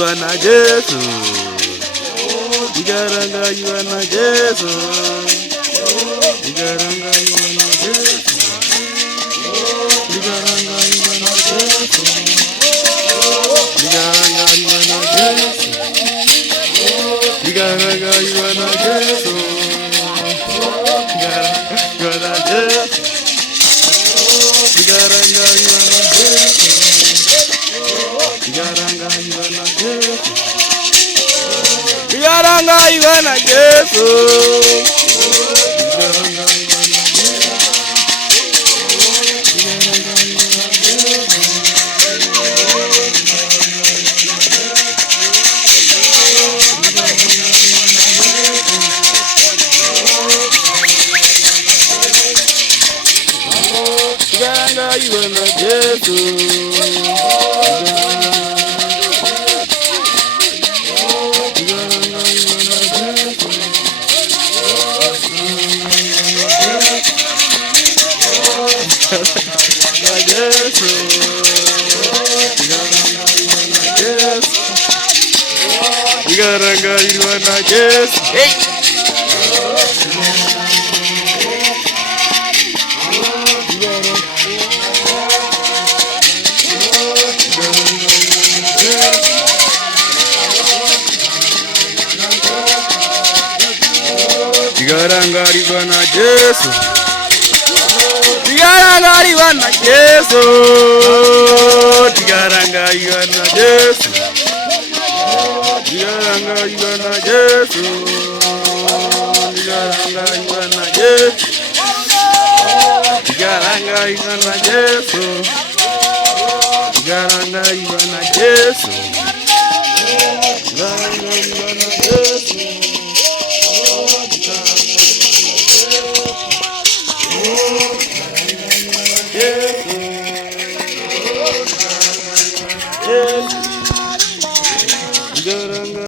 iwa na Yesu, igaranga iwa na Yesu, igaranga iwa na Yesu, igaranga iwa na Yesu, igaranga iwa na Yesu, igaranga iwa na Yesu, igaranga iwa na Yesu, igaranga iwa na Yesu. Igaranga iwa na Yesu, igaranga iwa na Yesu, igaranga iwa na Yesu, igaranga iwa na Yesu. Igaranga iwa na Yesu, hey. Igaranga iwa na Yesu, igaranga iwa na Yesu, igaranga iwa na Yesu, igaranga iwa na Yesu, igaranga iwa na Yesu, igaranga iwa na Yesu, igaranga iwa na Yesu.